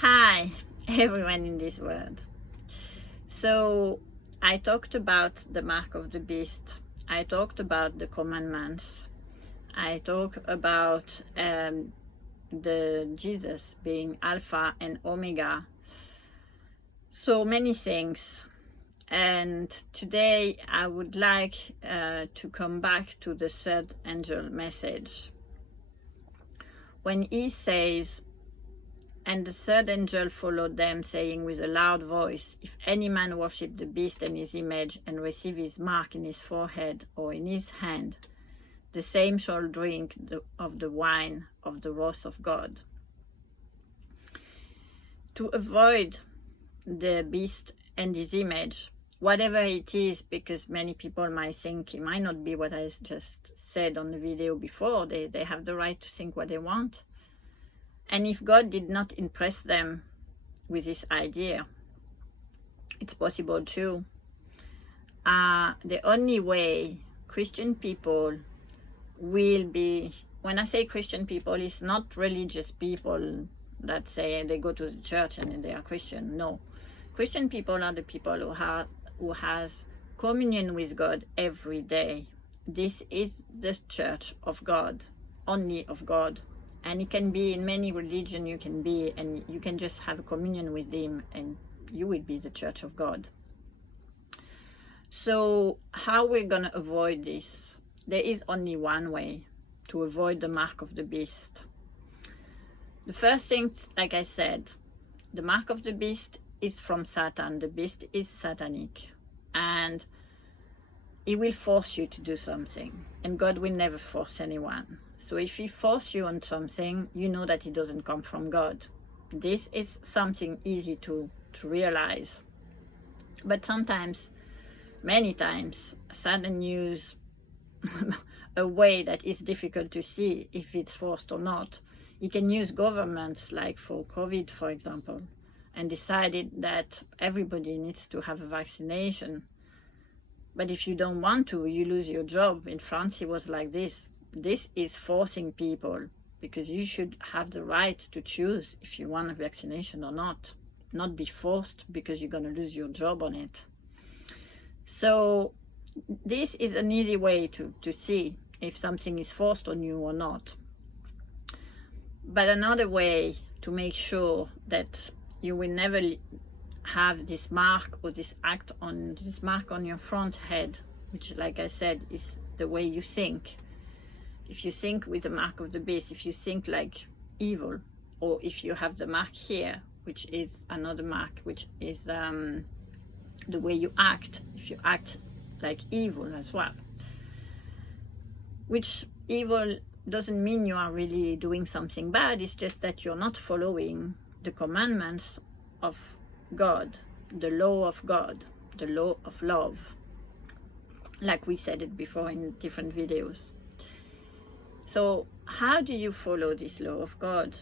Hi, everyone in this world. So, I talked about the mark of the beast. I talked about the commandments. I talked about the Jesus being Alpha and Omega. So many things. And today I would like to come back to the third angel message. When he says, "And the third angel followed them, saying with a loud voice, If any man worship the beast and his image, and receive his mark in his forehead or in his hand, the same shall drink of the wine of the wrath of God." To avoid the beast and his image, whatever it is, because many people might think it might not be what I just said on the video before. They have the right to think what they want. And if God did not impress them with this idea, it's possible too. The only way Christian people will be, when I say Christian people, it's not religious people that say they go to the church and they are Christian. No. Christian people are the people who has communion with God every day. This is the church of God, only of God. And it can be in many religions you can be, and you can just have a communion with him and you will be the church of God. So how we're going to avoid this? There is only one way to avoid the mark of the beast. The first thing, like I said, the mark of the beast is from Satan. The beast is satanic. And he will force you to do something. And God will never force anyone. So if he forces you on something, you know that it doesn't come from God. This is something easy to realize. But sometimes, many times, Satan uses a way that is difficult to see if it's forced or not. He can use governments, like for COVID, for example, and decided that everybody needs to have a vaccination. But if you don't want to, you lose your job. In France, it was like this. This is forcing people, because you should have the right to choose if you want a vaccination or not be forced because you're going to lose your job on it. So this is an easy way to see if something is forced on you or not. But another way to make sure that you will never have this mark or this mark on your front head, which, like I said, is the way you think. If you think with the mark of the beast, if you think like evil, or if you have the mark here, which is another mark, which is the way you act, if you act like evil as well. Which evil doesn't mean you are really doing something bad, it's just that you're not following the commandments of God, the law of God, the law of love, like we said it before in different videos. So how do you follow this law of God?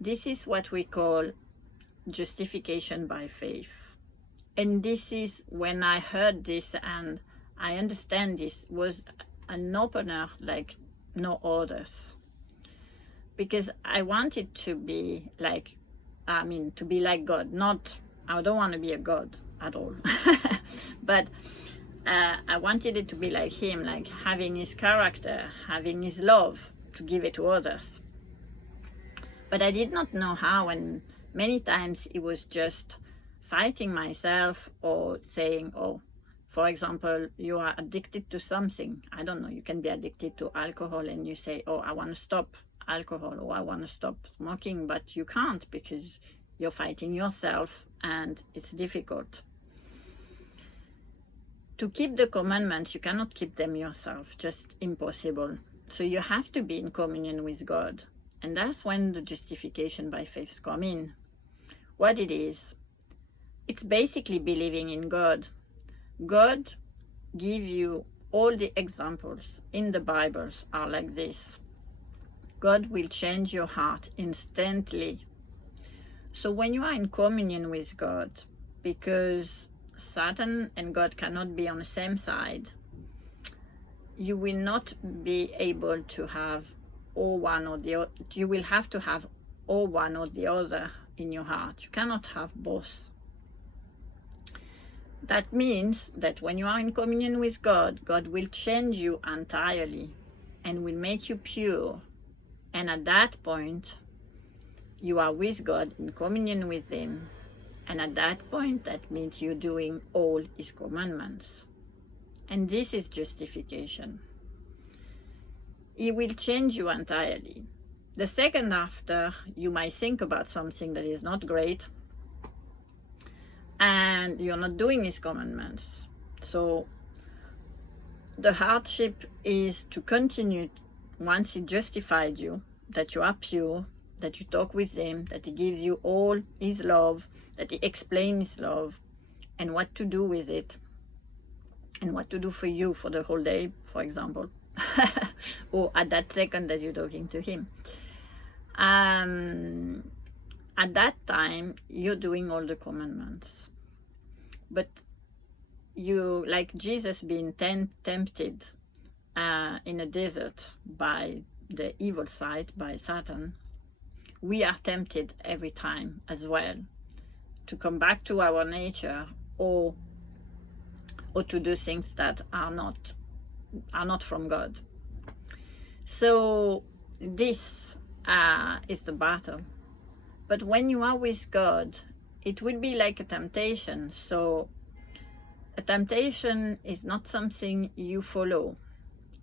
This is what we call justification by faith. And this is, when I heard this and I understand this, was an opener like no others. Because I wanted to be like, to be like God. Not, I don't want to be a God at all. But I wanted it to be like him, like having his character, having his love, to give it to others. But I did not know how, and many times it was just fighting myself, or saying, oh, for example, you are addicted to something. I don't know, you can be addicted to alcohol and you say, oh, I want to stop alcohol, or I want to stop smoking, but you can't because you're fighting yourself and it's difficult. To keep the commandments, you cannot keep them yourself, just impossible. So you have to be in communion with God. And that's when the justification by faith come in. What it is, it's basically believing in God. God give you all the examples in the Bibles are like this. God will change your heart instantly. So when you are in communion with God, because Satan and God cannot be on the same side, you will not be able to have or one or the other. You will have to have or one or the other in your heart. You cannot have both. That means that when you are in communion with God, God will change you entirely and will make you pure. And at that point, you are with God in communion with Him. And at that point, that means you're doing all His commandments. And this is justification. He will change you entirely. The second after, you might think about something that is not great, and you're not doing His commandments. So the hardship is to continue once He justified you, that you are pure, that you talk with Him, that He gives you all His love, that He explains His love, and what to do with it, and what to do for you for the whole day, for example, or at that second that you're talking to Him. At that time, you're doing all the commandments. But you, like Jesus being tempted in a desert by the evil side, by Satan, we are tempted every time as well to come back to our nature or to do things that are not from God. So this is the battle. But when you are with God, it will be like a temptation. So a temptation is not something you follow.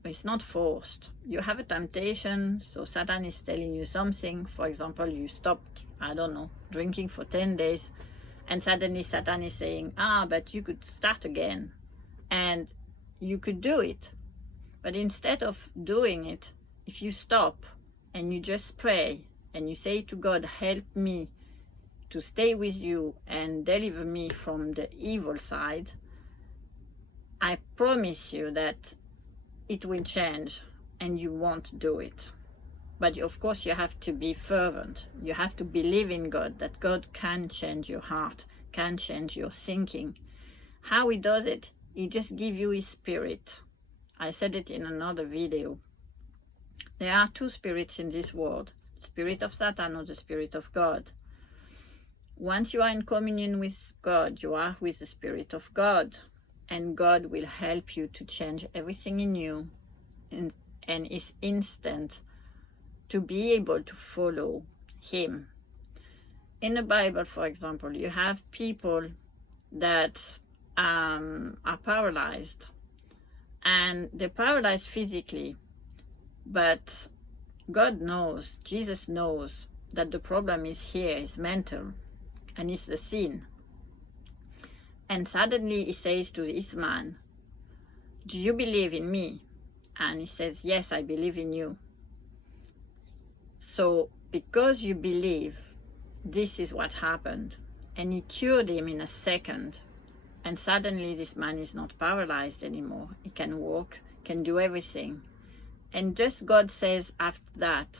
It's not forced. You have a temptation, so Satan is telling you something. For example, you stopped, I don't know, drinking for 10 days, and suddenly Satan is saying, but you could start again, and you could do it. But instead of doing it, if you stop and you just pray and you say to God, help me to stay with you and deliver me from the evil side, I promise you that it will change and you won't do it. But of course you have to be fervent. You have to believe in God, that God can change your heart, can change your thinking. How He does it? He just gives you His Spirit. I said it in another video. There are two spirits in this world, the spirit of Satan or the spirit of God. Once you are in communion with God, you are with the Spirit of God, and God will help you to change everything in you, and is instant to be able to follow Him. In the Bible, for example, you have people that are paralyzed, and they're paralyzed physically, but God knows, Jesus knows that the problem is here, is mental, and it's the sin. And suddenly He says to this man, do you believe in me? And he says, yes, I believe in you. So because you believe, this is what happened. And He cured him in a second. And suddenly this man is not paralyzed anymore. He can walk, can do everything. And just God says after that,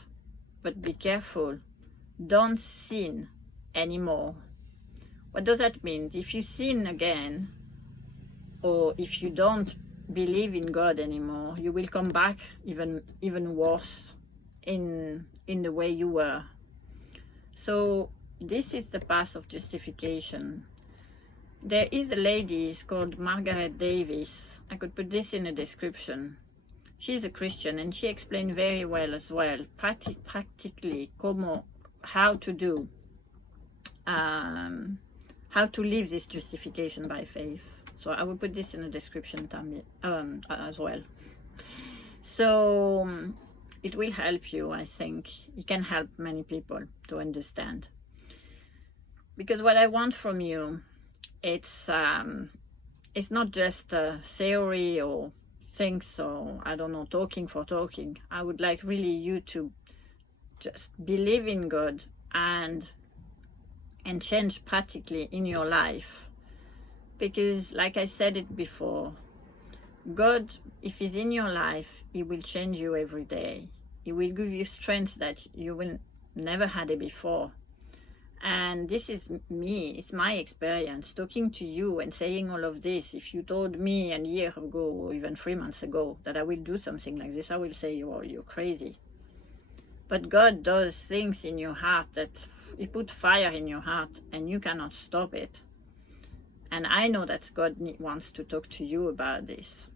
but be careful, don't sin anymore. What does that mean? If you sin again, or if you don't believe in God anymore, you will come back even worse in the way you were. So this is the path of justification. There is a lady, it's called Margaret Davis. I could put this in a description. She's a Christian, and she explained very well as well, practically, how to do, how to live this justification by faith. So I will put this in the description as well. So it will help you, I think. It can help many people to understand. Because what I want from you, it's not just a theory or things, or I don't know, talking for talking. I would like really you to just believe in God and change practically in your life. Because like I said it before, God, if He's in your life, He will change you every day. He will give you strength that you will never had it before. And this is me, it's my experience, talking to you and saying all of this. If you told me a year ago or even 3 months ago that I will do something like this, I will say, oh, you're crazy. But God does things in your heart that He put fire in your heart and you cannot stop it. And I know that God wants to talk to you about this.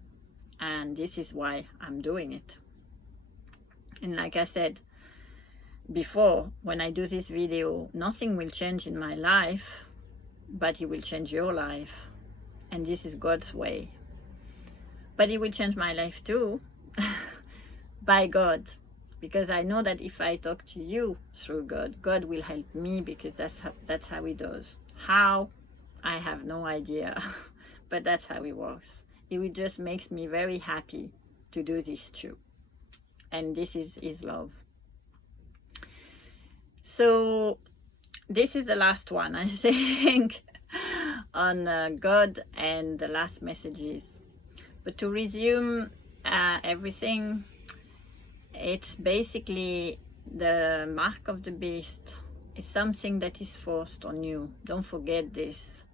And this is why I'm doing it. And like I said before, when I do this video, nothing will change in my life, but He will change your life. And this is God's way. But He will change my life too, by God. Because I know that if I talk to you through God, God will help me, because that's how He does. How? I have no idea, but that's how He works. It will just makes me very happy to do this too. And this is His love. So this is the last one, I think, on God and the last messages. But to resume everything, it's basically the mark of the beast is something that is forced on you. Don't forget this.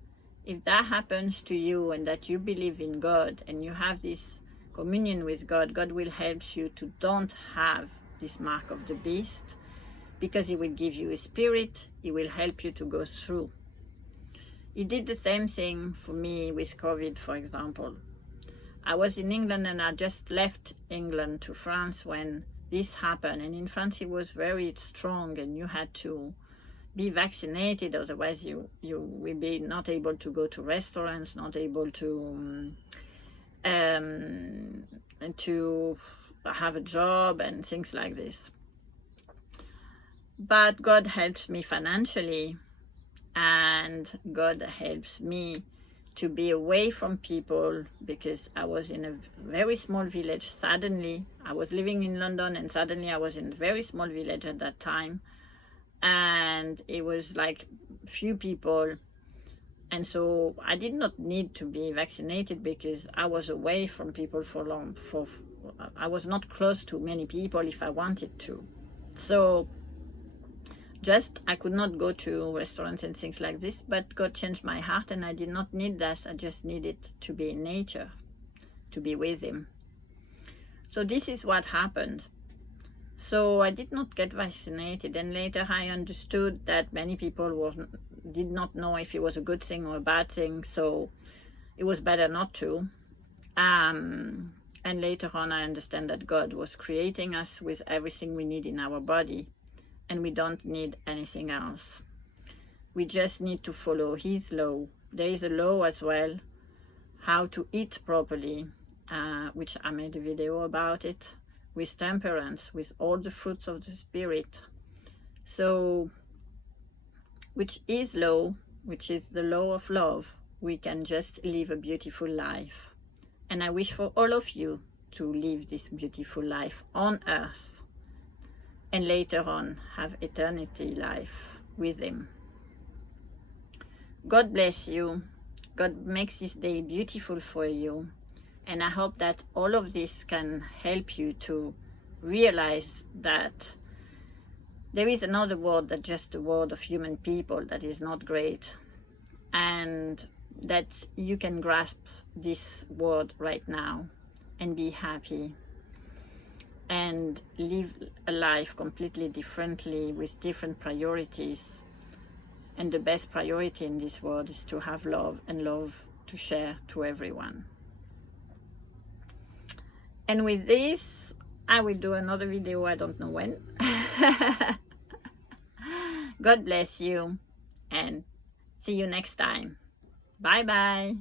If that happens to you and that you believe in God and you have this communion with God, God will help you to don't have this mark of the beast, because He will give you a spirit. He will help you to go through. He did the same thing for me with COVID, for example. I was in England and I just left England to France when this happened. And in France it was very strong and you had to be vaccinated, otherwise you will be not able to go to restaurants, not able to have a job and things like this. But God helps me financially, and God helps me to be away from people, because I was in a very small village. Suddenly I was living in London and suddenly I was in a very small village at that time, and it was like few people, and so I did not need to be vaccinated because I was away from people I was not close to many people if I wanted to. So I could not go to restaurants and things like this, but God changed my heart and I did not need that. I just needed to be in nature, to be with Him. So this is what happened. So I did not get vaccinated, and later I understood that many people did not know if it was a good thing or a bad thing, so it was better not to. And later on I understand that God was creating us with everything we need in our body, and we don't need anything else. We just need to follow His law. There is a law as well, how to eat properly, which I made a video about it, with temperance, with all the fruits of the Spirit. So, which is law, which is the law of love. We can just live a beautiful life. And I wish for all of you to live this beautiful life on earth, and later on have eternity life with Him. God bless you. God makes this day beautiful for you. And I hope that all of this can help you to realize that there is another world than just the world of human people that is not great. And that you can grasp this word right now and be happy and live a life completely differently with different priorities. And the best priority in this world is to have love, and love to share to everyone. And with this, I will do another video, I don't know when. God bless you, and see you next time. Bye bye.